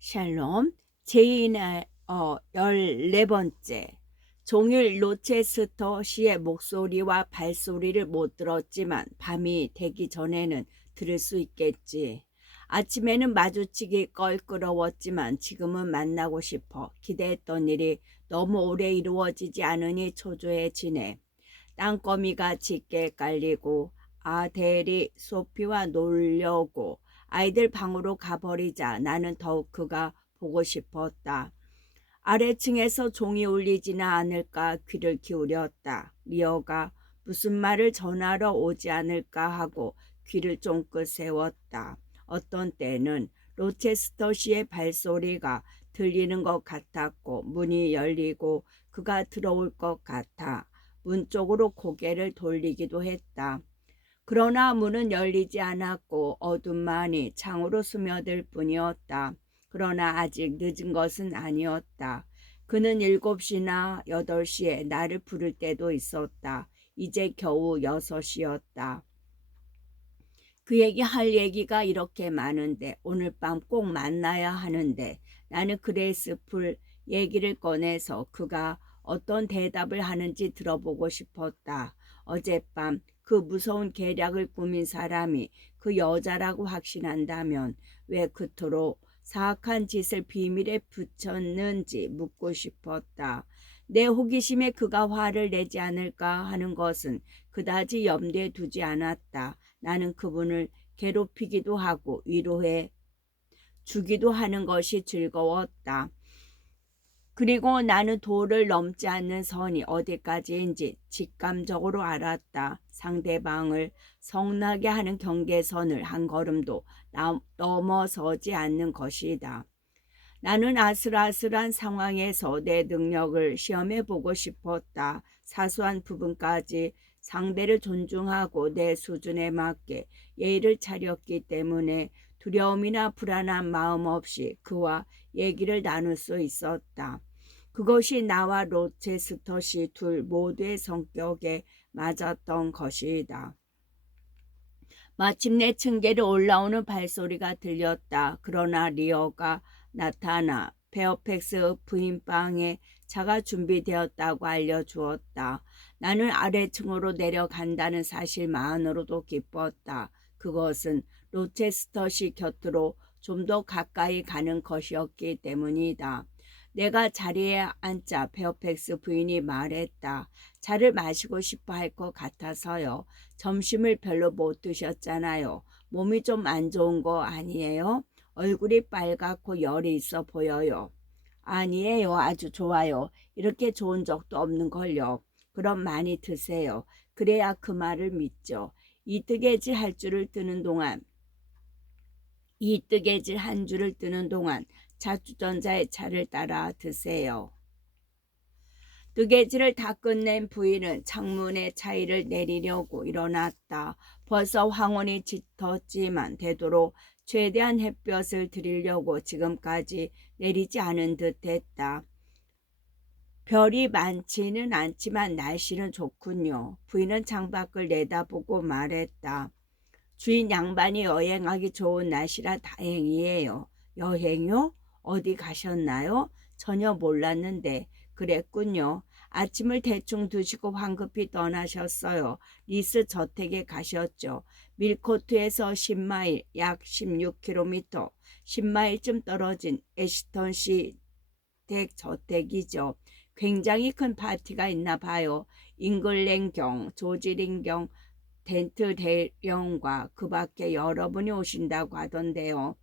샬롬 제2의 14번째. 종일 로체스터 시의 목소리와 발소리를 못 들었지만 밤이 되기 전에는 들을 수 있겠지. 아침에는 마주치기 껄끄러웠지만 지금은 만나고 싶어 기대했던 일이 너무 오래 이루어지지 않으니 초조해지네. 땅거미가 짙게 깔리고 아델이 소피와 놀려고 아이들 방으로 가버리자 나는 더욱 그가 보고 싶었다. 아래층에서 종이 울리지는 않을까 귀를 기울였다. 리어가 무슨 말을 전하러 오지 않을까 하고 귀를 쫑긋 세웠다. 어떤 때는 로체스터시의 발소리가 들리는 것 같았고 문이 열리고 그가 들어올 것 같아 문 쪽으로 고개를 돌리기도 했다. 그러나 문은 열리지 않았고 어둠만이 창으로 스며들 뿐이었다. 그러나 아직 늦은 것은 아니었다. 그는 7시나 8시에 나를 부를 때도 있었다. 이제 겨우 6시였다. 그에게 할 얘기가 이렇게 많은데 오늘 밤 꼭 만나야 하는데 나는 그레이스 풀 얘기를 꺼내서 그가 어떤 대답을 하는지 들어보고 싶었다. 어젯밤 그 무서운 계략을 꾸민 사람이 그 여자라고 확신한다면 왜 그토록 사악한 짓을 비밀에 붙였는지 묻고 싶었다. 내 호기심에 그가 화를 내지 않을까 하는 것은 그다지 염두에 두지 않았다. 나는 그분을 괴롭히기도 하고 위로해 주기도 하는 것이 즐거웠다. 그리고 나는 도를 넘지 않는 선이 어디까지인지 직감적으로 알았다. 상대방을 성나게 하는 경계선을 한 걸음도 넘어서지 않는 것이다. 나는 아슬아슬한 상황에서 내 능력을 시험해 보고 싶었다. 사소한 부분까지 상대를 존중하고 내 수준에 맞게 예의를 차렸기 때문에 두려움이나 불안한 마음 없이 그와 얘기를 나눌 수 있었다. 그것이 나와 로체스터시 둘 모두의 성격에 맞았던 것이다. 마침내 층계를 올라오는 발소리가 들렸다. 그러나 리어가 나타나 페어팩스 부인방에 차가 준비되었다고 알려주었다. 나는 아래층으로 내려간다는 사실만으로도 기뻤다. 그것은 로체스터시 곁으로 좀 더 가까이 가는 것이었기 때문이다. 내가 자리에 앉자 페어팩스 부인이 말했다. 차를 마시고 싶어 할 것 같아서요. 점심을 별로 못 드셨잖아요. 몸이 좀 안 좋은 거 아니에요? 얼굴이 빨갛고 열이 있어 보여요. 아니에요. 아주 좋아요. 이렇게 좋은 적도 없는걸요. 그럼 많이 드세요. 그래야 그 말을 믿죠. 이 뜨개질 한 줄을 뜨는 동안 자주전자의 차를 따라 드세요. 뜨개질을 다 끝낸 부인은 창문에 차이를 내리려고 일어났다. 벌써 황혼이 짙었지만 되도록 최대한 햇볕을 드리려고 지금까지 내리지 않은 듯했다. 별이 많지는 않지만 날씨는 좋군요. 부인은 창밖을 내다보고 말했다. 주인 양반이 여행하기 좋은 날씨라 다행이에요. 여행요? 어디 가셨나요? 전혀 몰랐는데. 그랬군요. 아침을 대충 드시고 황급히 떠나셨어요. 리스 저택에 가셨죠. 밀코트에서 10마일, 약 16km, 10마일쯤 떨어진 애시턴시 댁 저택이죠. 굉장히 큰 파티가 있나 봐요. 잉글랜경, 조지링경, 덴트 대령과 그 밖에 여러분이 오신다고 하던데요.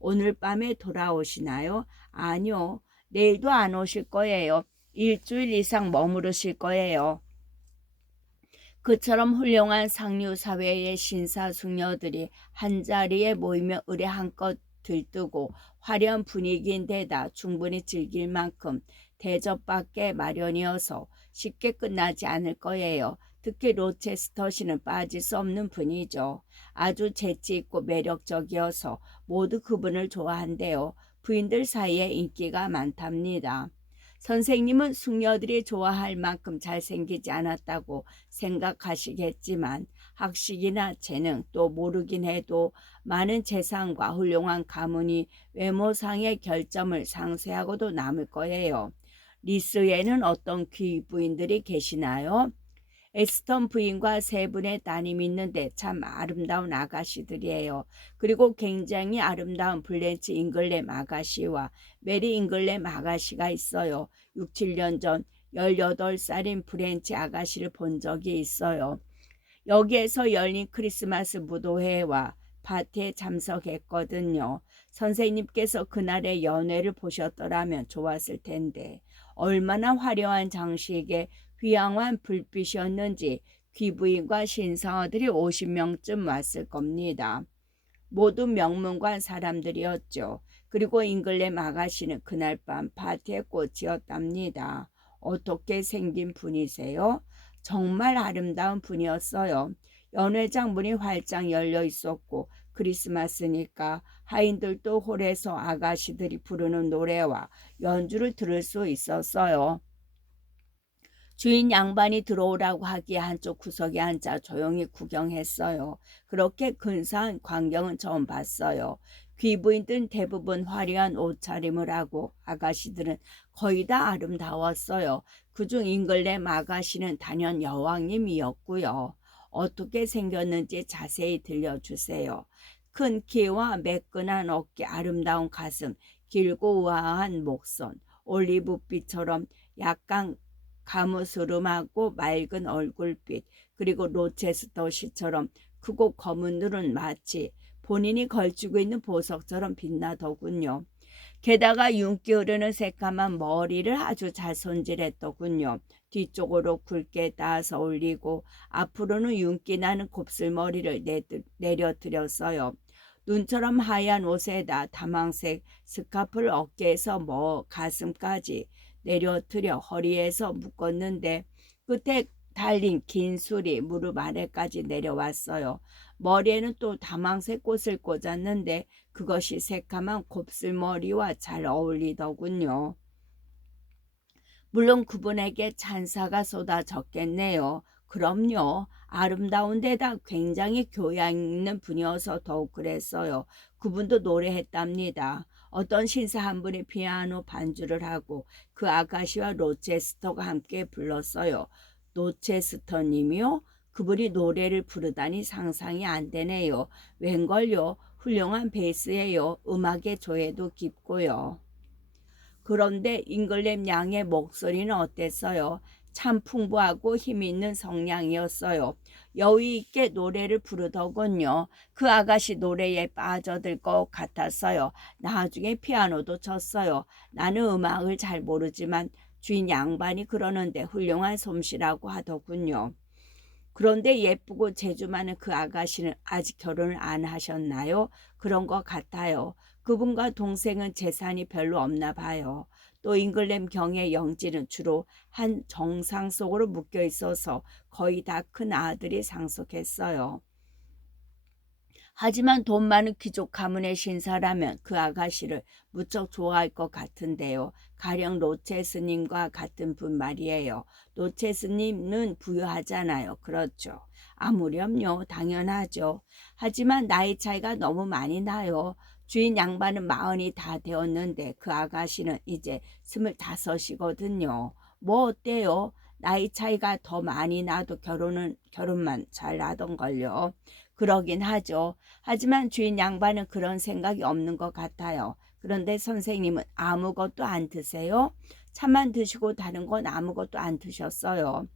오늘 밤에 돌아오시나요? 아니요. 내일도 안 오실 거예요. 일주일 이상 머무르실 거예요. 그처럼 훌륭한 상류사회의 신사숙녀들이 한자리에 모이며 의뢰한껏 들뜨고 화려한 분위기인데다 충분히 즐길 만큼 대접받게 마련이어서 쉽게 끝나지 않을 거예요. 특히 로체스터시는 빠질 수 없는 분이죠. 아주 재치있고 매력적이어서 모두 그분을 좋아한대요. 부인들 사이에 인기가 많답니다. 선생님은 숙녀들이 좋아할 만큼 잘생기지 않았다고 생각하시겠지만 학식이나 재능 또 모르긴 해도 많은 재산과 훌륭한 가문이 외모상의 결점을 상쇄하고도 남을 거예요. 리스에는 어떤 귀부인들이 계시나요? 에스턴 부인과 세 분의 따님이 있는데 참 아름다운 아가씨들이에요. 그리고 굉장히 아름다운 블렌치 잉글램 아가씨와 메리 잉글램 아가씨가 있어요. 6, 7년 전 18살인 브렌치 아가씨를 본 적이 있어요. 여기에서 열린 크리스마스 무도회와 파티에 참석했거든요. 선생님께서 그날의 연회를 보셨더라면 좋았을 텐데 얼마나 화려한 장식에 휘황한 불빛이었는지 귀부인과 신상어들이 50명쯤 왔을 겁니다. 모두 명문관 사람들이었죠. 그리고 잉글램 아가씨는 그날 밤 파티의 꽃이었답니다. 어떻게 생긴 분이세요? 정말 아름다운 분이었어요. 연회장 문이 활짝 열려 있었고 크리스마스니까 하인들도 홀에서 아가씨들이 부르는 노래와 연주를 들을 수 있었어요. 주인 양반이 들어오라고 하기에 한쪽 구석에 앉아 조용히 구경했어요. 그렇게 근사한 광경은 처음 봤어요. 귀부인들은 대부분 화려한 옷차림을 하고 아가씨들은 거의 다 아름다웠어요. 그중 잉글램 아가씨는 단연 여왕님이었고요. 어떻게 생겼는지 자세히 들려주세요. 큰 키와 매끈한 어깨, 아름다운 가슴, 길고 우아한 목선, 올리브빛처럼 약간 가무스름하고 맑은 얼굴빛, 그리고 로체스터시처럼 크고 검은 눈은 마치 본인이 걸치고 있는 보석처럼 빛나더군요. 게다가 윤기 흐르는 새까만 머리를 아주 잘 손질했더군요. 뒤쪽으로 굵게 따서 올리고 앞으로는 윤기 나는 곱슬머리를 내려드렸어요. 눈처럼 하얀 옷에다 다망색 스카프를 어깨에서 가슴까지 내려뜨려 허리에서 묶었는데 끝에 달린 긴 술이 무릎 아래까지 내려왔어요. 머리에는 또 다망색 꽃을 꽂았는데 그것이 새까만 곱슬머리와 잘 어울리더군요. 물론 그분에게 찬사가 쏟아졌겠네요. 그럼요. 아름다운 데다 굉장히 교양 있는 분이어서 더욱 그랬어요. 그분도 노래했답니다. 어떤 신사 한 분이 피아노 반주를 하고 그 아가씨와 로체스터가 함께 불렀어요. 로체스터님이요? 그분이 노래를 부르다니 상상이 안 되네요. 웬걸요? 훌륭한 베이스예요. 음악의 조예도 깊고요. 그런데 잉글램 양의 목소리는 어땠어요? 참 풍부하고 힘 있는 성량이었어요. 여유 있게 노래를 부르더군요. 그 아가씨 노래에 빠져들 것 같았어요. 나중에 피아노도 쳤어요. 나는 음악을 잘 모르지만 주인 양반이 그러는데 훌륭한 솜씨라고 하더군요. 그런데 예쁘고 재주 많은 그 아가씨는 아직 결혼을 안 하셨나요? 그런 것 같아요. 그분과 동생은 재산이 별로 없나 봐요. 또 잉글램 경의 영지는 주로 한 정상 속으로 묶여 있어서 거의 다 큰 아들이 상속했어요. 하지만 돈 많은 귀족 가문의 신사라면 그 아가씨를 무척 좋아할 것 같은데요. 가령 로체스님과 같은 분 말이에요. 로체스님은 부유하잖아요. 그렇죠. 아무렴요. 당연하죠. 하지만 나이 차이가 너무 많이 나요. 주인 양반은 40이 다 되었는데 그 아가씨는 이제 25이거든요. 뭐 어때요? 나이 차이가 더 많이 나도 결혼만 잘 하던걸요. 그러긴 하죠. 하지만 주인 양반은 그런 생각이 없는 것 같아요. 그런데 선생님은 아무것도 안 드세요? 차만 드시고 다른 건 아무것도 안 드셨어요.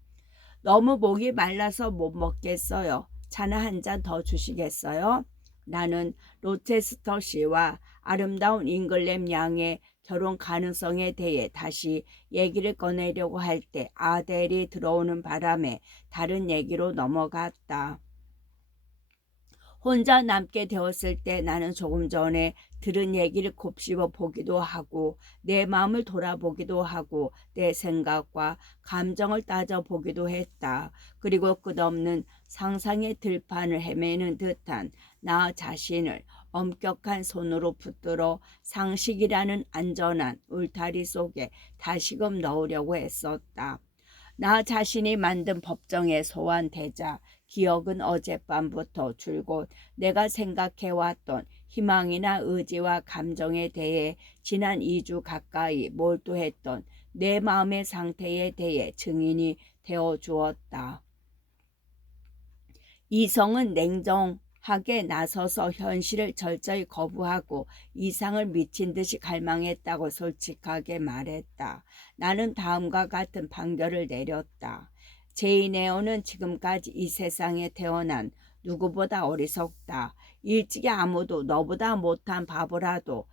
너무 목이 말라서 못 먹겠어요. 차나 한 잔 더 주시겠어요? 나는 로체스터 씨와 아름다운 잉글램 양의 결혼 가능성에 대해 다시 얘기를 꺼내려고 할 때 아델이 들어오는 바람에 다른 얘기로 넘어갔다. 혼자 남게 되었을 때 나는 조금 전에 들은 얘기를 곱씹어 보기도 하고 내 마음을 돌아보기도 하고 내 생각과 감정을 따져보기도 했다. 그리고 끝없는 상상의 들판을 헤매는 듯한 나 자신을 엄격한 손으로 붙들어 상식이라는 안전한 울타리 속에 다시금 넣으려고 애썼다. 나 자신이 만든 법정에 소환되자 기억은 어젯밤부터 줄곧 내가 생각해왔던 희망이나 의지와 감정에 대해 지난 2주 가까이 몰두했던 내 마음의 상태에 대해 증인이 되어 주었다. 이성은 냉정하게 나서서 현실을 철저히 거부하고 이상을 미친 듯이 갈망했다고 솔직하게 말했다. 나는 다음과 같은 판결을 내렸다. 제이네어는 지금까지 이 세상에 태어난 누구보다 어리석다. 일찍이 아무도 너보다 못한 바보라도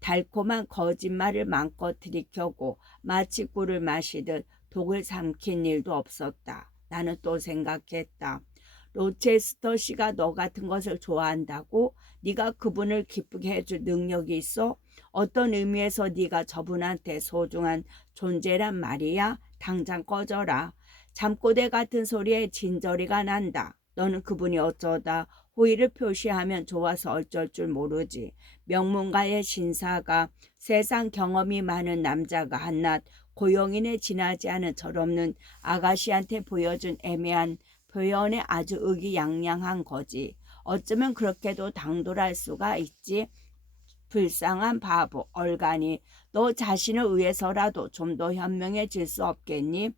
달콤한 거짓말을 마음껏 들이켜고 마치 꿀을 마시듯 독을 삼킨 일도 없었다. 나는 또 생각했다. 로체스터 씨가 너 같은 것을 좋아한다고? 네가 그분을 기쁘게 해줄 능력이 있어? 어떤 의미에서 네가 저분한테 소중한 존재란 말이야? 당장 꺼져라. 잠꼬대 같은 소리에 진저리가 난다. 너는 그분이 어쩌다 호의를 표시하면 좋아서 어쩔 줄 모르지. 명문가의 신사가 세상 경험이 많은 남자가 한낱 고용인에 지나지 않은 철없는 아가씨한테 보여준 애매한 표현에 아주 의기양양한 거지. 어쩌면 그렇게도 당돌할 수가 있지. 불쌍한 바보, 얼간이 너 자신을 위해서라도 좀 더 현명해질 수 없겠니?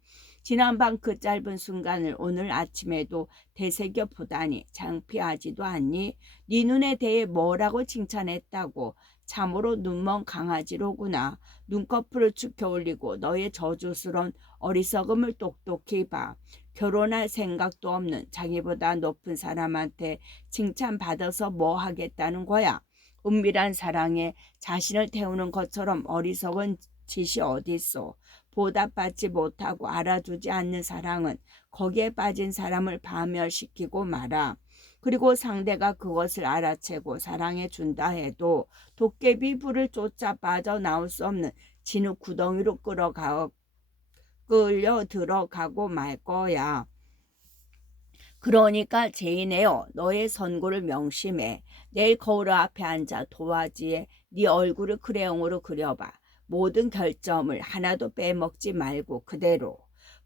지난밤 그 짧은 순간을 오늘 아침에도 되새겨 보다니 창피하지도 않니? 네 눈에 대해 뭐라고 칭찬했다고? 참으로 눈먼 강아지로구나. 눈꺼풀을 축혀 올리고 너의 저주스러운 어리석음을 똑똑히 봐. 결혼할 생각도 없는 자기보다 높은 사람한테 칭찬받아서 뭐 하겠다는 거야? 은밀한 사랑에 자신을 태우는 것처럼 어리석은 짓이 어딨어. 보답받지 못하고 알아주지 않는 사랑은 거기에 빠진 사람을 파멸시키고 말아. 그리고 상대가 그것을 알아채고 사랑해 준다 해도 도깨비 불을 쫓아 빠져나올 수 없는 진흙 구덩이로 끌려 들어가고 말 거야. 그러니까 제인애여, 너의 선고를 명심해. 내일 거울 앞에 앉아 도화지에 네 얼굴을 크레용으로 그려봐. 모든 결점을 하나도 빼먹지 말고 그대로.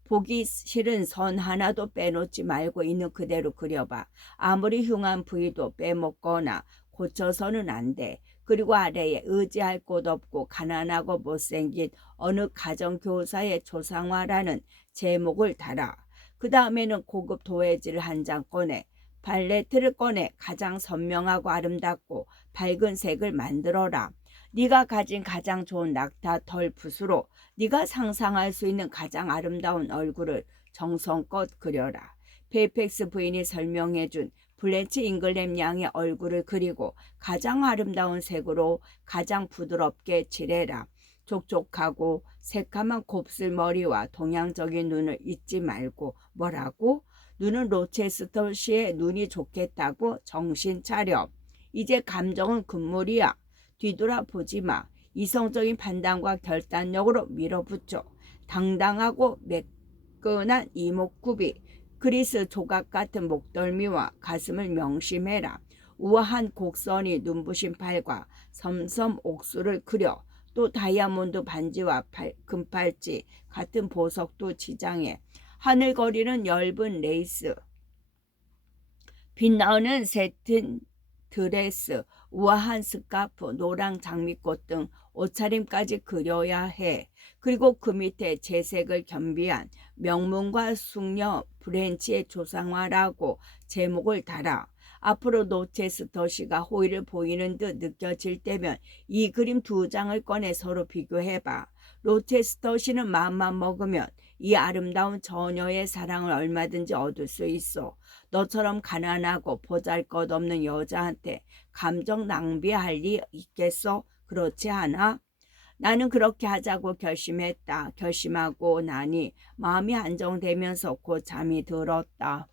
보기 싫은 선 하나도 빼놓지 말고 있는 그대로 그려봐. 아무리 흉한 부위도 빼먹거나 고쳐서는 안 돼. 그리고 아래에 의지할 곳 없고 가난하고 못생긴 어느 가정교사의 조상화라는 제목을 달아. 그 다음에는 고급 도화지를 한 장 꺼내 팔레트를 꺼내 가장 선명하고 아름답고 밝은 색을 만들어라. 네가 가진 가장 좋은 낙타 털 붓으로 네가 상상할 수 있는 가장 아름다운 얼굴을 정성껏 그려라. 페이펙스 부인이 설명해준 블렌치 잉글램 양의 얼굴을 그리고 가장 아름다운 색으로 가장 부드럽게 칠해라. 촉촉하고 새카만 곱슬머리와 동양적인 눈을 잊지 말고. 뭐라고? 눈은 로체스터 씨의 눈이 좋겠다고? 정신 차려. 이제 감정은 금물이야. 뒤돌아보지 마. 이성적인 판단과 결단력으로 밀어붙여. 당당하고 매끈한 이목구비, 그리스 조각 같은 목덜미와 가슴을 명심해라. 우아한 곡선이 눈부신 팔과 섬섬 옥수를 그려. 또 다이아몬드 반지와 금팔찌 같은 보석도 지장해. 하늘거리는 엷은 레이스, 빛나는 세틴 드레스, 우아한 스카프, 노랑 장미꽃 등 옷차림까지 그려야 해. 그리고 그 밑에 재색을 겸비한 명문과 숙녀 브렌치의 조상화라고 제목을 달아. 앞으로 노체스터 씨가 호의를 보이는 듯 느껴질 때면 이 그림 두 장을 꺼내 서로 비교해봐. 로체스터 씨는 마음만 먹으면 이 아름다운 처녀의 사랑을 얼마든지 얻을 수 있어. 너처럼 가난하고 보잘것없는 여자한테 감정 낭비할 리 있겠어? 그렇지 않아? 나는 그렇게 하자고 결심했다. 결심하고 나니 마음이 안정되면서 곧 잠이 들었다.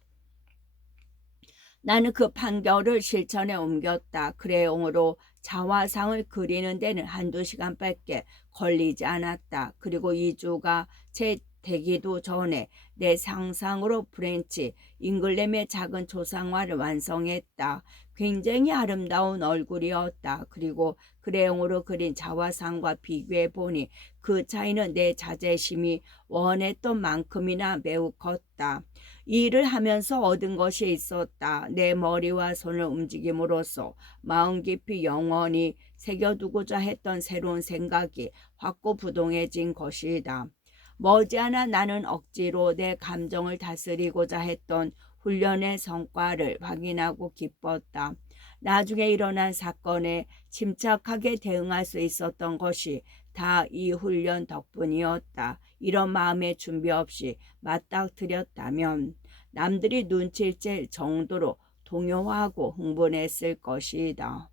나는 그 판결을 실천에 옮겼다. 크레용으로 자화상을 그리는 데는 한두 시간밖에 걸리지 않았다. 그리고 2주가 채 되기도 전에 내 상상으로 프렌치 잉글램의 작은 조상화를 완성했다. 굉장히 아름다운 얼굴이었다. 그리고 크레용으로 그린 자화상과 비교해 보니 그 차이는 내 자존심이 원했던 만큼이나 매우 컸다. 이 일을 하면서 얻은 것이 있었다. 내 머리와 손을 움직임으로써 마음 깊이 영원히 새겨두고자 했던 새로운 생각이 확고부동해진 것이다. 머지않아 나는 억지로 내 감정을 다스리고자 했던 훈련의 성과를 확인하고 기뻤다. 나중에 일어난 사건에 침착하게 대응할 수 있었던 것이 다 이 훈련 덕분이었다. 이런 마음의 준비 없이 맞닥뜨렸다면 남들이 눈치를 챌 정도로 동요하고 흥분했을 것이다.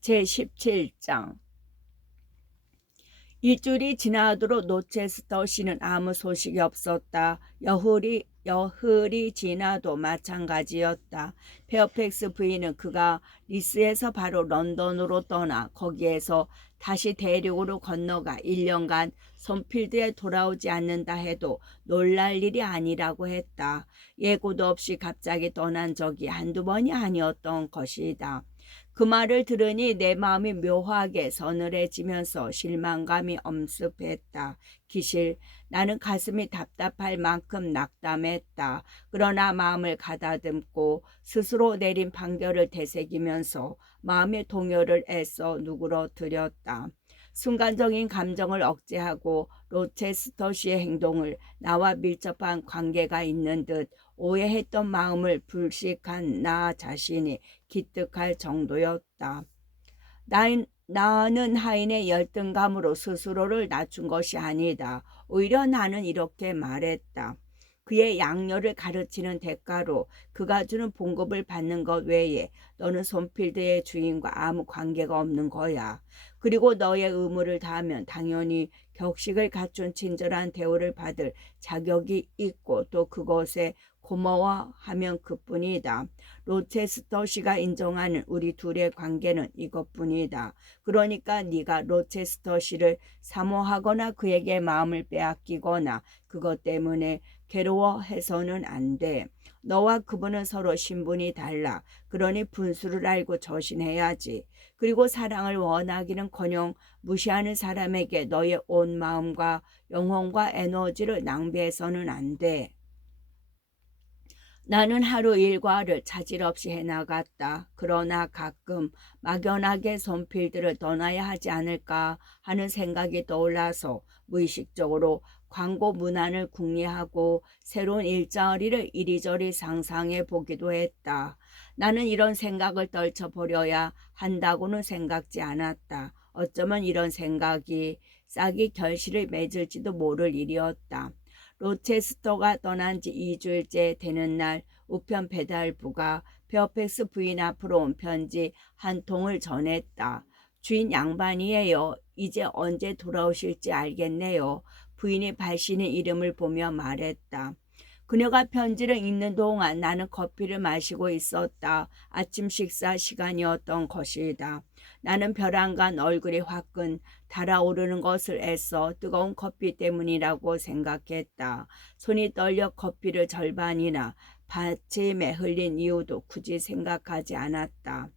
제17장 일주일이 지나도록 노체스터 씨는 아무 소식이 없었다. 여흘이 지나도 마찬가지였다. 페어팩스 부인은 그가 리스에서 바로 런던으로 떠나 거기에서 다시 대륙으로 건너가 1년간 손필드에 돌아오지 않는다 해도 놀랄 일이 아니라고 했다. 예고도 없이 갑자기 떠난 적이 한두 번이 아니었던 것이다. 그 말을 들으니 내 마음이 묘하게 서늘해지면서 실망감이 엄습했다. 기실 나는 가슴이 답답할 만큼 낙담했다. 그러나 마음을 가다듬고 스스로 내린 판결을 되새기면서 마음의 동요를 애써 누그러뜨렸다. 순간적인 감정을 억제하고 로체스터 씨의 행동을 나와 밀접한 관계가 있는 듯 오해했던 마음을 불식한 나 자신이 기특할 정도였다. 나는 하인의 열등감으로 스스로를 낮춘 것이 아니다. 오히려 나는 이렇게 말했다. 그의 양녀를 가르치는 대가로 그가 주는 봉급을 받는 것 외에 너는 손필드의 주인과 아무 관계가 없는 거야. 그리고 너의 의무를 다하면 당연히 격식을 갖춘 친절한 대우를 받을 자격이 있고 또 그것에 고마워하면 그뿐이다. 로체스터 씨가 인정하는 우리 둘의 관계는 이것뿐이다. 그러니까 네가 로체스터 씨를 사모하거나 그에게 마음을 빼앗기거나 그것 때문에 괴로워해서는 안 돼. 너와 그분은 서로 신분이 달라. 그러니 분수를 알고 저신해야지. 그리고 사랑을 원하기는커녕 무시하는 사람에게 너의 온 마음과 영혼과 에너지를 낭비해서는 안 돼. 나는 하루 일과를 차질 없이 해나갔다. 그러나 가끔 막연하게 손필드를 떠나야 하지 않을까 하는 생각이 떠올라서 무의식적으로 광고 문안을 궁리하고 새로운 일자리를 이리저리 상상해 보기도 했다. 나는 이런 생각을 떨쳐버려야 한다고는 생각지 않았다. 어쩌면 이런 생각이 싹이 결실을 맺을지도 모를 일이었다. 로체스터가 떠난 지 2주일째 되는 날 우편 배달부가 페어팩스 부인 앞으로 온 편지 한 통을 전했다. 주인 양반이에요. 이제 언제 돌아오실지 알겠네요. 부인이 발신인 이름을 보며 말했다. 그녀가 편지를 읽는 동안 나는 커피를 마시고 있었다. 아침 식사 시간이었던 것이다. 나는 벼랑간 얼굴이 화끈 달아오르는 것을 애써 뜨거운 커피 때문이라고 생각했다. 손이 떨려 커피를 절반이나 받침에 흘린 이유도 굳이 생각하지 않았다.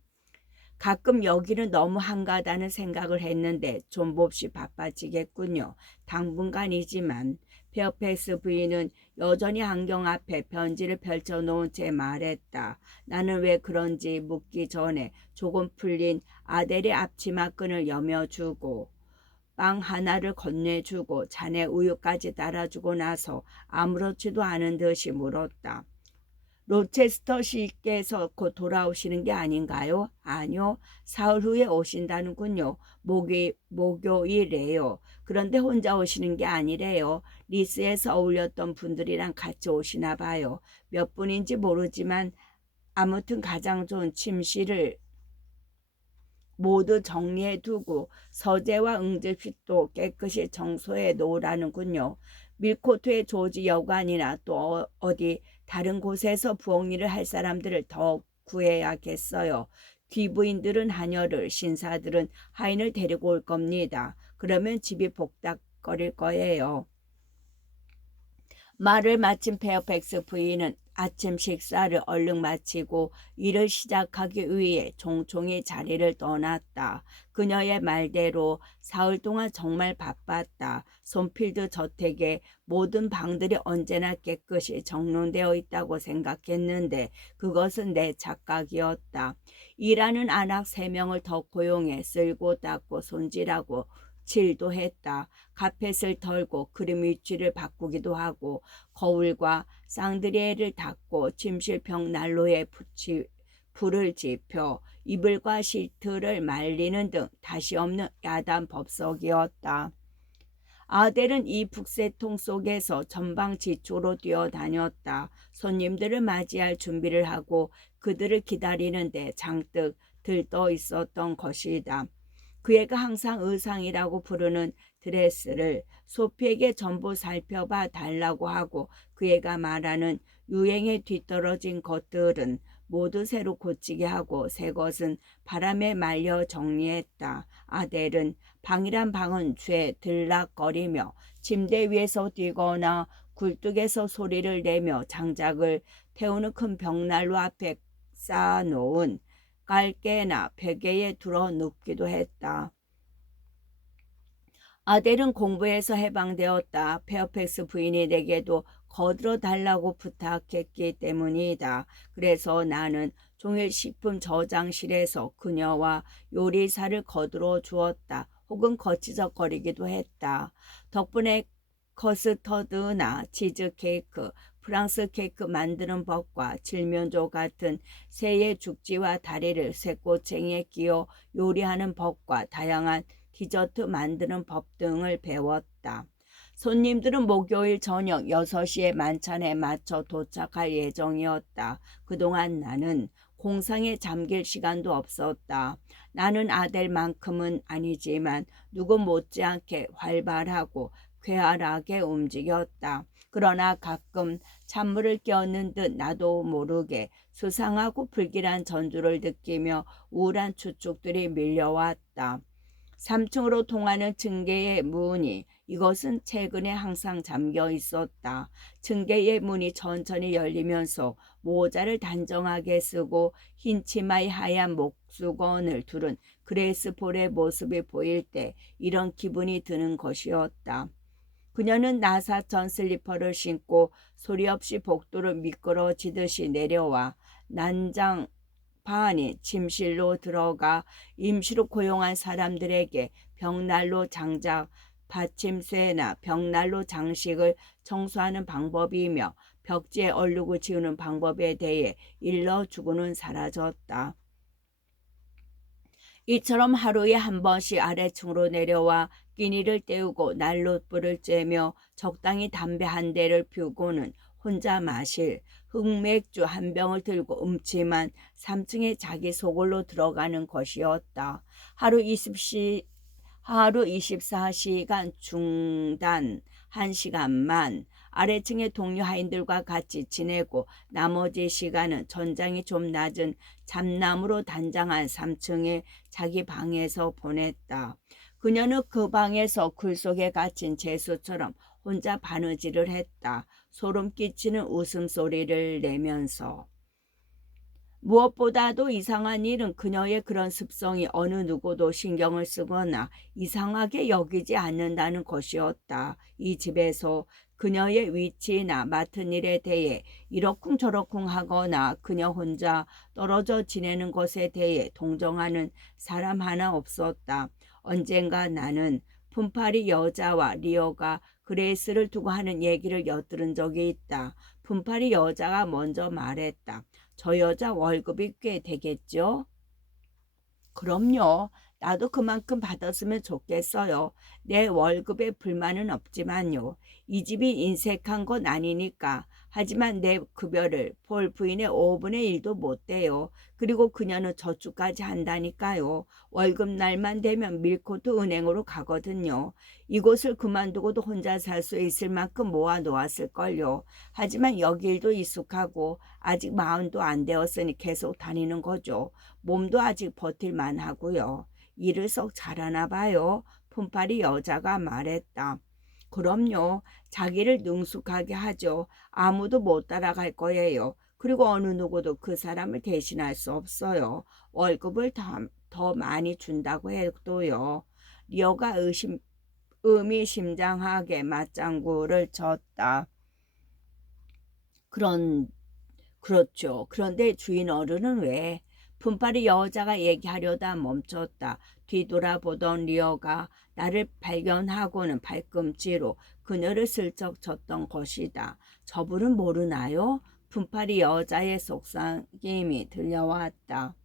가끔 여기는 너무 한가하다는 생각을 했는데 좀 몹시 바빠지겠군요. 당분간이지만. 페어팩스 부인은 여전히 안경 앞에 편지를 펼쳐놓은 채 말했다. 나는 왜 그런지 묻기 전에 조금 풀린 아델의 앞치마끈을 여며주고 빵 하나를 건네주고 잔에 우유까지 따라주고 나서 아무렇지도 않은 듯이 물었다. 로체스터 씨께서 곧 돌아오시는 게 아닌가요? 아니요. 사흘 후에 오신다는군요. 목요일에요. 그런데 혼자 오시는 게 아니래요. 리스에서 어울렸던 분들이랑 같이 오시나 봐요. 몇 분인지 모르지만 아무튼 가장 좋은 침실을 모두 정리해두고 서재와 응접실도 깨끗이 청소해 놓으라는군요. 밀코트의 조지 여관이나 또 어디 다른 곳에서 부엌일을 할 사람들을 더 구해야겠어요. 귀부인들은 하녀를, 신사들은 하인을 데리고 올 겁니다. 그러면 집이 복닥거릴 거예요. 말을 마친 페어팩스 부인은 아침 식사를 얼른 마치고 일을 시작하기 위해 종총이 자리를 떠났다. 그녀의 말대로 사흘 동안 정말 바빴다. 손필드 저택의 모든 방들이 언제나 깨끗이 정돈되어 있다고 생각했는데 그것은 내 착각이었다. 일하는 안악 3명을 더 고용해 쓸고 닦고 손질하고 칠도 했다. 카펫을 털고 그림 위치를 바꾸기도 하고 거울과 쌍드리에를 닦고 침실 벽 난로에 불을 지펴 이불과 시트를 말리는 등 다시 없는 야단 법석이었다. 아델은 이 북새통 속에서 전방지축으로 뛰어다녔다. 손님들을 맞이할 준비를 하고 그들을 기다리는데 장뜩 들떠 있었던 것이다. 그 애가 항상 의상이라고 부르는 드레스를 소피에게 전부 살펴봐 달라고 하고 그 애가 말하는 유행에 뒤떨어진 것들은 모두 새로 고치게 하고 새 것은 바람에 말려 정리했다. 아델은 방이란 방은 죄 들락거리며 침대 위에서 뛰거나 굴뚝에서 소리를 내며 장작을 태우는 큰 벽난로 앞에 쌓아놓은 깔개나 베개에 들어 눕기도 했다. 아델은 공부에서 해방되었다. 페어팩스 부인이 내게도 거들어 달라고 부탁했기 때문이다. 그래서 나는 종일 식품 저장실에서 그녀와 요리사를 거들어 주었다. 혹은 거치적거리기도 했다. 덕분에 커스터드나 치즈케이크, 프랑스 케이크 만드는 법과 칠면조 같은 새의 죽지와 다리를 쇠꼬챙이에 끼워 요리하는 법과 다양한 디저트 만드는 법 등을 배웠다. 손님들은 목요일 저녁 6시에 만찬에 맞춰 도착할 예정이었다. 그동안 나는 공상에 잠길 시간도 없었다. 나는 아델만큼은 아니지만 누구 못지않게 활발하고 쾌활하게 움직였다. 그러나 가끔 찬물을 끼얹는 듯 나도 모르게 수상하고 불길한 전주를 느끼며 우울한 추측들이 밀려왔다. 3층으로 통하는 층계의 문이 이것은 최근에 항상 잠겨 있었다. 층계의 문이 천천히 열리면서 모자를 단정하게 쓰고 흰 치마에 하얀 목수건을 두른 그레이스 폴의 모습이 보일 때 이런 기분이 드는 것이었다. 그녀는 나사천 슬리퍼를 신고 소리 없이 복도를 미끄러지듯이 내려와 난장 반이 침실로 들어가 임시로 고용한 사람들에게 벽난로 장작, 받침쇠나 벽난로 장식을 청소하는 방법이며 벽지에 얼룩을 지우는 방법에 대해 일러주고는 사라졌다. 이처럼 하루에 한 번씩 아래층으로 내려와 끼니를 때우고 난로불을 쬐며 적당히 담배 한 대를 피우고는 혼자 마실 흑맥주 한 병을 들고 음침한 3층의 자기 소굴로 들어가는 것이었다. 하루 24시간 중단 1시간만 아래층의 동료 하인들과 같이 지내고 나머지 시간은 전장이 좀 낮은 잠나무로 단장한 3층의 자기 방에서 보냈다. 그녀는 그 방에서 굴 속에 갇힌 제수처럼 혼자 바느질을 했다. 소름 끼치는 웃음소리를 내면서. 무엇보다도 이상한 일은 그녀의 그런 습성이 어느 누구도 신경을 쓰거나 이상하게 여기지 않는다는 것이었다. 이 집에서 그녀의 위치나 맡은 일에 대해 이러쿵저러쿵 하거나 그녀 혼자 떨어져 지내는 것에 대해 동정하는 사람 하나 없었다. 언젠가 나는 품팔이 여자와 리오가 그레이스를 두고 하는 얘기를 엿들은 적이 있다. 품팔이 여자가 먼저 말했다. 저 여자 월급이 꽤 되겠죠? 그럼요. 나도 그만큼 받았으면 좋겠어요. 내 월급에 불만은 없지만요. 이 집이 인색한 건 아니니까. 하지만 내 급여를 폴 부인의 5분의 1도 못 돼요. 그리고 그녀는 저축까지 한다니까요. 월급 날만 되면 밀코트 은행으로 가거든요. 이곳을 그만두고도 혼자 살 수 있을 만큼 모아 놓았을걸요. 하지만 여기 일도 익숙하고 아직 마흔도 안 되었으니 계속 다니는 거죠. 몸도 아직 버틸만 하고요. 일을 썩 잘하나 봐요. 품팔이 여자가 말했다. 그럼요. 자기를 능숙하게 하죠. 아무도 못 따라갈 거예요. 그리고 어느 누구도 그 사람을 대신할 수 없어요. 월급을 더 많이 준다고 해도요. 리어가 의미심장하게 맞장구를 쳤다. 그런 그렇죠. 그런데 주인 어른은 왜? 분팔이 여자가 얘기하려다 멈췄다. 뒤돌아보던 리어가 나를 발견하고는 발꿈치로 그녀를 슬쩍 쳤던 것이다. 저분은 모르나요? 분팔이 여자의 속삭임이 들려왔다.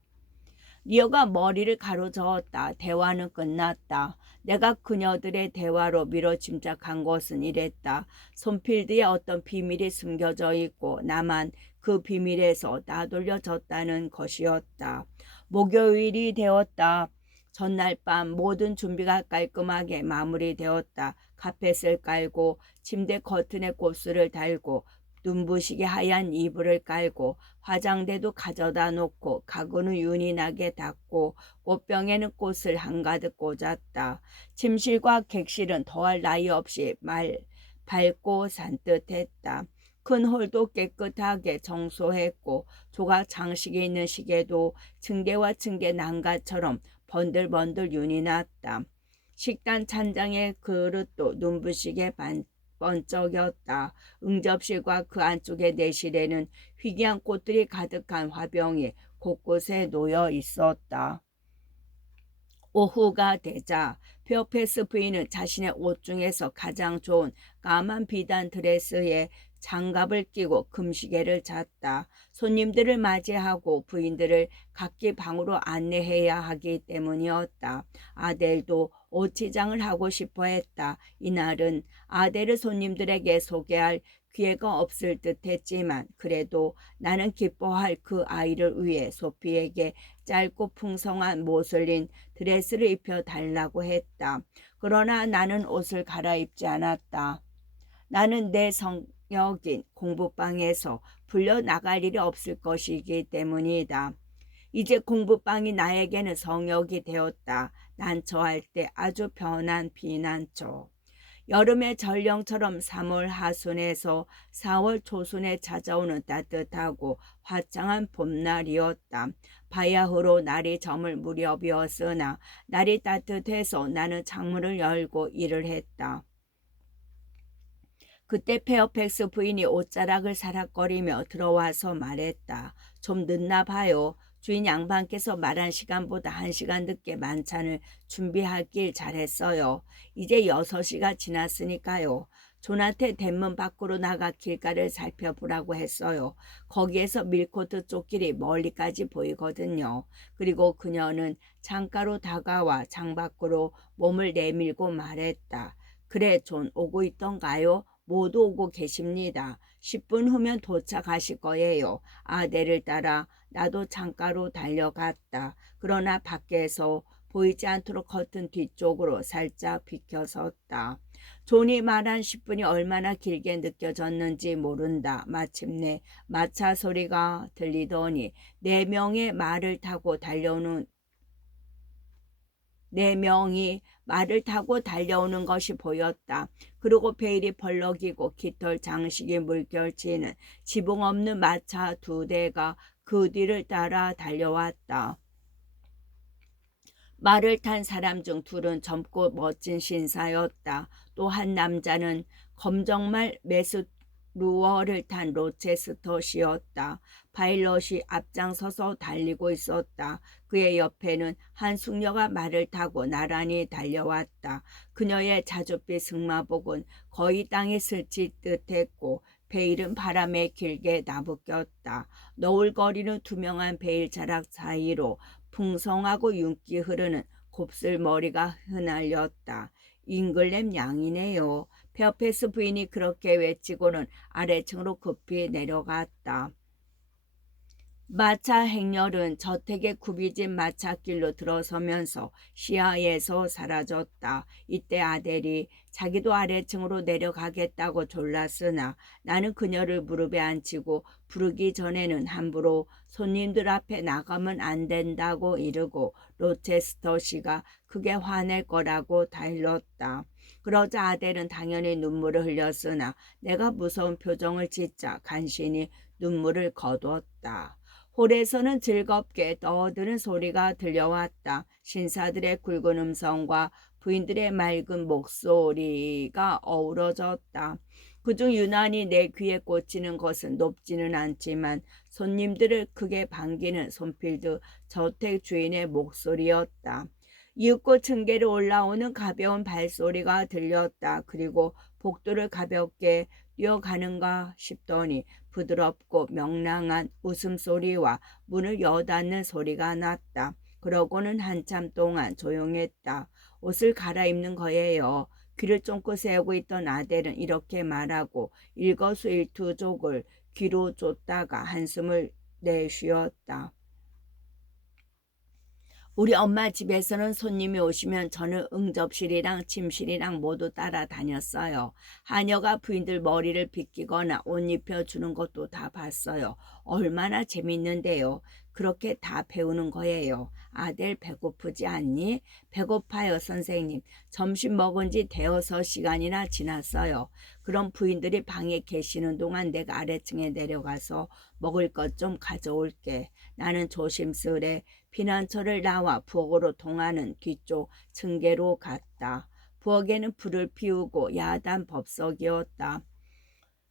리어가 머리를 가로저었다. 대화는 끝났다. 내가 그녀들의 대화로 미뤄 짐작한 것은 이랬다. 손필드에 어떤 비밀이 숨겨져 있고 나만 그 비밀에서 나돌려졌다는 것이었다. 목요일이 되었다. 전날 밤 모든 준비가 깔끔하게 마무리되었다. 카펫을 깔고 침대 커튼에 꽃술을 달고 눈부시게 하얀 이불을 깔고 화장대도 가져다 놓고 가구는 윤이 나게 닦고 꽃병에는 꽃을 한가득 꽂았다. 침실과 객실은 더할 나위 없이 밝고 산뜻했다. 큰 홀도 깨끗하게 청소했고 조각 장식이 있는 시계도 층계와 층계 난가처럼 번들번들 윤이 났다. 식단 찬장의 그릇도 눈부시게 번쩍였다. 응접실과 그 안쪽의 내실에는 희귀한 꽃들이 가득한 화병이 곳곳에 놓여 있었다. 오후가 되자 페어패스 부인은 자신의 옷 중에서 가장 좋은 까만 비단 드레스에 장갑을 끼고 금시계를 잤다. 손님들을 맞이하고 부인들을 각기 방으로 안내해야 하기 때문이었다. 아델도 옷치장을 하고 싶어 했다. 이날은 아델을 손님들에게 소개할 기회가 없을 듯 했지만 그래도 나는 기뻐할 그 아이를 위해 소피에게 짧고 풍성한 모슬린 드레스를 입혀 달라고 했다. 그러나 나는 옷을 갈아입지 않았다. 나는 내 성역인 공부방에서 불려 나갈 일이 없을 것이기 때문이다. 이제 공부방이 나에게는 성역이 되었다. 난처할 때 아주 편한 피난처. 여름의 전령처럼 3월 하순에서 4월 초순에 찾아오는 따뜻하고 화창한 봄날이었다. 바야흐로 날이 저물 무렵이었으나 날이 따뜻해서 나는 창문을 열고 일을 했다. 그때 페어팩스 부인이 옷자락을 사락거리며 들어와서 말했다. 좀 늦나 봐요. 주인 양반께서 말한 시간보다 1시간 늦게 만찬을 준비하길 잘했어요. 이제 6시가 지났으니까요. 존한테 대문 밖으로 나가 길가를 살펴보라고 했어요. 거기에서 밀코트 쪽길이 멀리까지 보이거든요. 그리고 그녀는 창가로 다가와 창밖으로 몸을 내밀고 말했다. 그래, 존 오고 있던가요? 모두 오고 계십니다. 10분 후면 도착하실 거예요. 아델을 따라 나도 창가로 달려갔다. 그러나 밖에서 보이지 않도록 커튼 뒤쪽으로 살짝 비켜섰다. 존이 말한 10분이 얼마나 길게 느껴졌는지 모른다. 마침내 마차 소리가 들리더니 4명의 말을 타고 달려오는 4명이 말을 타고 달려오는 것이 보였다. 그리고 베일이 벌럭이고 깃털 장식이 물결치는 지붕 없는 마차 2대가 그 뒤를 따라 달려왔다. 말을 탄 사람 중 둘은 젊고 멋진 신사였다. 또 한 남자는 검정말 메스루어를 탄 로체스터시였다. 파일럿이 앞장서서 달리고 있었다. 그의 옆에는 한 숙녀가 말을 타고 나란히 달려왔다. 그녀의 자줏빛 승마복은 거의 땅에 스칠 듯했고 베일은 바람에 길게 나부꼈다. 너울거리는 투명한 베일 자락 사이로 풍성하고 윤기 흐르는 곱슬머리가 흩날렸다. 잉글렘 양이네요. 페어패스 부인이 그렇게 외치고는 아래층으로 급히 내려갔다. 마차 행렬은 저택에 굽이진 마차길로 들어서면서 시야에서 사라졌다. 이때 아델이 자기도 아래층으로 내려가겠다고 졸랐으나 나는 그녀를 무릎에 앉히고 부르기 전에는 함부로 손님들 앞에 나가면 안 된다고 이르고 로체스터 씨가 크게 화낼 거라고 다일렀다. 그러자 아델은 당연히 눈물을 흘렸으나 내가 무서운 표정을 짓자 간신히 눈물을 거두었다. 홀에서는 즐겁게 떠드는 소리가 들려왔다. 신사들의 굵은 음성과 부인들의 맑은 목소리가 어우러졌다. 그중 유난히 내 귀에 꽂히는 것은 높지는 않지만 손님들을 크게 반기는 손필드 저택 주인의 목소리였다. 이윽고 층계로 올라오는 가벼운 발소리가 들렸다. 그리고 복도를 가볍게 뛰어가는가 싶더니 부드럽고 명랑한 웃음소리와 문을 여닫는 소리가 났다. 그러고는 한참 동안 조용했다. 옷을 갈아입는 거예요. 귀를 쫑긋 세우고 있던 아델은 이렇게 말하고 일거수일투족을 귀로 쫓다가 한숨을 내쉬었다. 우리 엄마 집에서는 손님이 오시면 저는 응접실이랑 침실이랑 모두 따라다녔어요. 하녀가 부인들 머리를 빗기거나 옷 입혀주는 것도 다 봤어요. 얼마나 재밌는데요. 그렇게 다 배우는 거예요. 아델 배고프지 않니? 배고파요, 선생님. 점심 먹은 지 대여섯 시간이나 지났어요. 그럼 부인들이 방에 계시는 동안 내가 아래층에 내려가서 먹을 것 좀 가져올게. 나는 조심스레 피난처를 나와 부엌으로 통하는 뒤쪽 층계로 갔다. 부엌에는 불을 피우고 야단 법석이었다.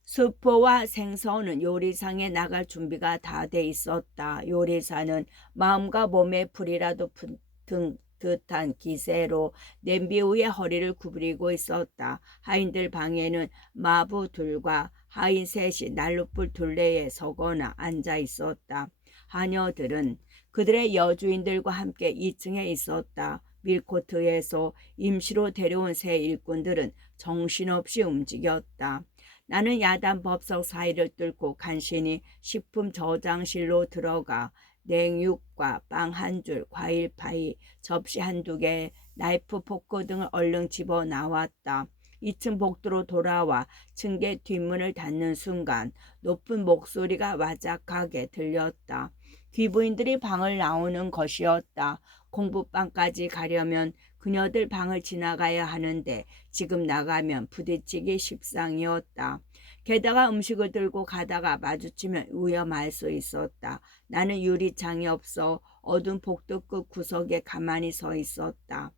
수포와 생선은 요리상에 나갈 준비가 다 돼 있었다. 요리사는 마음과 몸에 불이라도 붙은 듯한 기세로 냄비 위에 허리를 구부리고 있었다. 하인들 방에는 마부 둘과 하인 셋이 난로불 둘레에 서거나 앉아 있었다. 하녀들은 그들의 여주인들과 함께 2층에 있었다. 밀코트에서 임시로 데려온 새 일꾼들은 정신없이 움직였다. 나는 야단 법석 사이를 뚫고 간신히 식품 저장실로 들어가 냉육과 빵 한 줄, 과일 파이, 접시 한두 개, 나이프, 포크 등을 얼른 집어 나왔다. 2층 복도로 돌아와 층계 뒷문을 닫는 순간 높은 목소리가 와작하게 들렸다. 귀부인들이 방을 나오는 것이었다. 공부방까지 가려면 그녀들 방을 지나가야 하는데 지금 나가면 부딪히기 십상이었다. 게다가 음식을 들고 가다가 마주치면 위험할 수 있었다. 나는 유리창이 없어 어두운 복도 끝 구석에 가만히 서 있었다.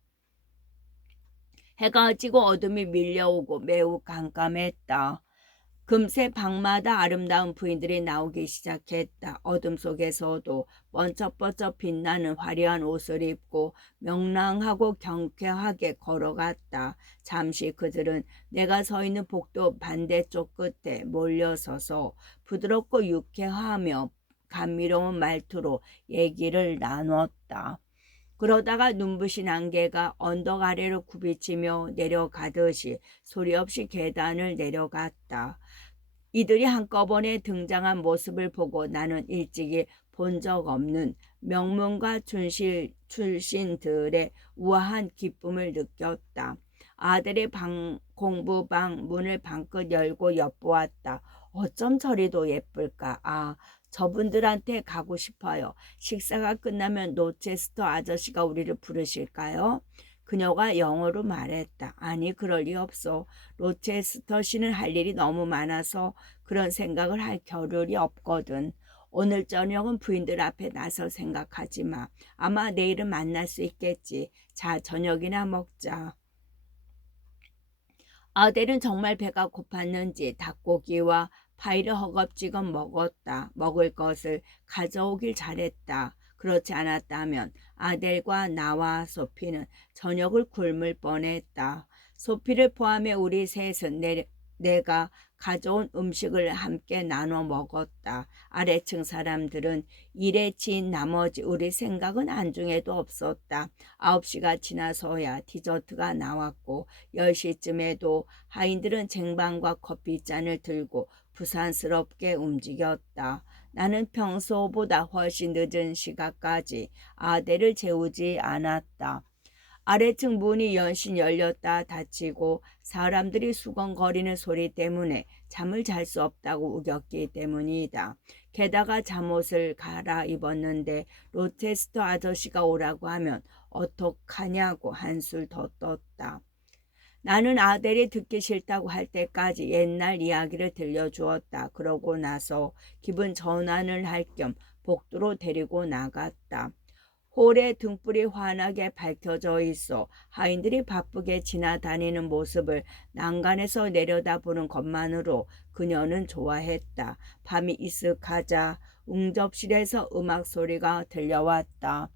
해가 지고 어둠이 밀려오고 매우 깜깜했다. 금세 방마다 아름다운 부인들이 나오기 시작했다. 어둠 속에서도 번쩍번쩍 빛나는 화려한 옷을 입고 명랑하고 경쾌하게 걸어갔다. 잠시 그들은 내가 서 있는 복도 반대쪽 끝에 몰려서서 부드럽고 유쾌하며 감미로운 말투로 얘기를 나눴다. 그러다가 눈부신 안개가 언덕 아래로 굽이치며 내려가듯이 소리 없이 계단을 내려갔다. 이들이 한꺼번에 등장한 모습을 보고 나는 일찍이 본 적 없는 명문가 출신들의 우아한 기쁨을 느꼈다. 아들의 공부방 문을 방긋 열고 엿보았다. 어쩜 저리도 예쁠까. 아, 저분들한테 가고 싶어요. 식사가 끝나면 노체스터 아저씨가 우리를 부르실까요? 그녀가 영어로 말했다. 아니, 그럴 리 없어. 로체스터 씨는 할 일이 너무 많아서 그런 생각을 할 겨를이 없거든. 오늘 저녁은 부인들 앞에 나설 생각하지 마. 아마 내일은 만날 수 있겠지. 자, 저녁이나 먹자. 아델은 정말 배가 고팠는지 닭고기와 파이를 허겁지겁 먹었다. 먹을 것을 가져오길 잘했다. 그렇지 않았다면 아델과 나와 소피는 저녁을 굶을 뻔했다. 소피를 포함해 우리 셋은 내가 가져온 음식을 함께 나눠 먹었다. 아래층 사람들은 일에 지인 나머지 우리 생각은 안중에도 없었다. 9시가 지나서야 디저트가 나왔고 10시쯤에도 하인들은 쟁반과 커피잔을 들고 부산스럽게 움직였다. 나는 평소보다 훨씬 늦은 시각까지 아델을 재우지 않았다. 아래층 문이 연신 열렸다 닫히고 사람들이 수건거리는 소리 때문에 잠을 잘 수 없다고 우겼기 때문이다. 게다가 잠옷을 갈아입었는데 로체스터 아저씨가 오라고 하면 어떡하냐고 한술 더 떴다. 나는 아델이 듣기 싫다고 할 때까지 옛날 이야기를 들려주었다. 그러고 나서 기분 전환을 할 겸 복도로 데리고 나갔다. 홀의 등불이 환하게 밝혀져 있어 하인들이 바쁘게 지나다니는 모습을 난간에서 내려다보는 것만으로 그녀는 좋아했다. 밤이 이슥하자 응접실에서 음악 소리가 들려왔다.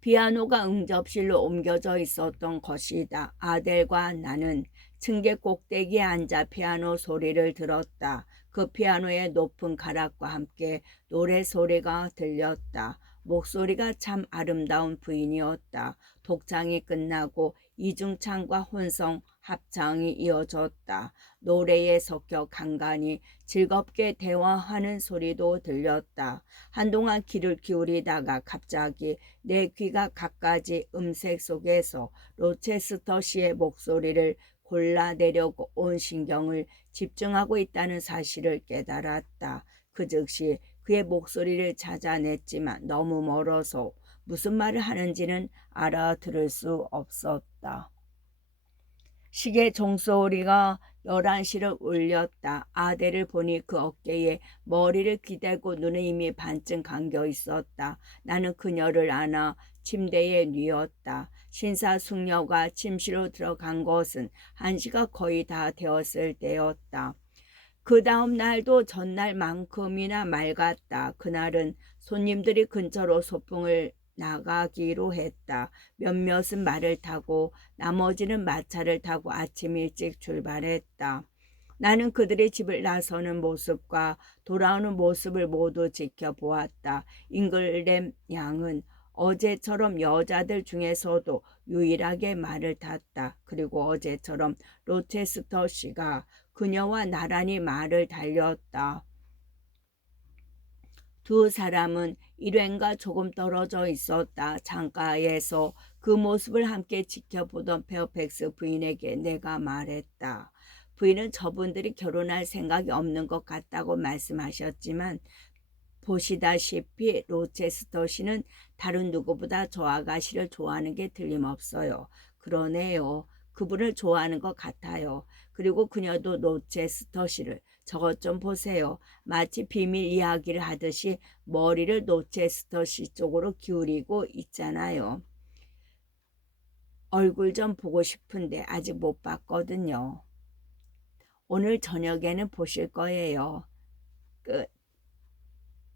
피아노가 응접실로 옮겨져 있었던 것이다. 아델과 나는 층계 꼭대기에 앉아 피아노 소리를 들었다. 그 피아노의 높은 가락과 함께 노래 소리가 들렸다. 목소리가 참 아름다운 부인이었다. 독창이 끝나고 이중창과 혼성 합창이 이어졌다. 노래에 섞여 간간히 즐겁게 대화하는 소리도 들렸다. 한동안 귀를 기울이다가 갑자기 내 귀가 갖가지 음색 속에서 로체스터 씨의 목소리를 골라내려고 온 신경을 집중하고 있다는 사실을 깨달았다. 그 즉시 그의 목소리를 찾아냈지만 너무 멀어서 무슨 말을 하는지는 알아들을 수 없었다. 시계 종소리가 11시를 울렸다. 아델을 보니 그 어깨에 머리를 기대고 눈은 이미 반쯤 감겨 있었다. 나는 그녀를 안아 침대에 뉘었다. 신사숙녀가 침실로 들어간 것은 1시가 거의 다 되었을 때였다. 그 다음 날도 전날만큼이나 맑았다. 그날은 손님들이 근처로 소풍을 나가기로 했다. 몇몇은 말을 타고 나머지는 마차를 타고 아침 일찍 출발했다. 나는 그들의 집을 나서는 모습과 돌아오는 모습을 모두 지켜보았다. 잉글램 양은 어제처럼 여자들 중에서도 유일하게 말을 탔다. 그리고 어제처럼 로체스터 씨가 그녀와 나란히 말을 달렸다. 두 사람은 일행과 조금 떨어져 있었다. 창가에서 그 모습을 함께 지켜보던 페어팩스 부인에게 내가 말했다. 부인은 저분들이 결혼할 생각이 없는 것 같다고 말씀하셨지만 보시다시피 로체스터 씨는 다른 누구보다 저 아가씨를 좋아하는 게 틀림없어요. 그러네요. 그분을 좋아하는 것 같아요. 그리고 그녀도 로체스터 씨를 저것 좀 보세요. 마치 비밀 이야기를 하듯이 머리를 로체스터 씨 쪽으로 기울이고 있잖아요. 얼굴 좀 보고 싶은데 아직 못 봤거든요. 오늘 저녁에는 보실 거예요. 끝.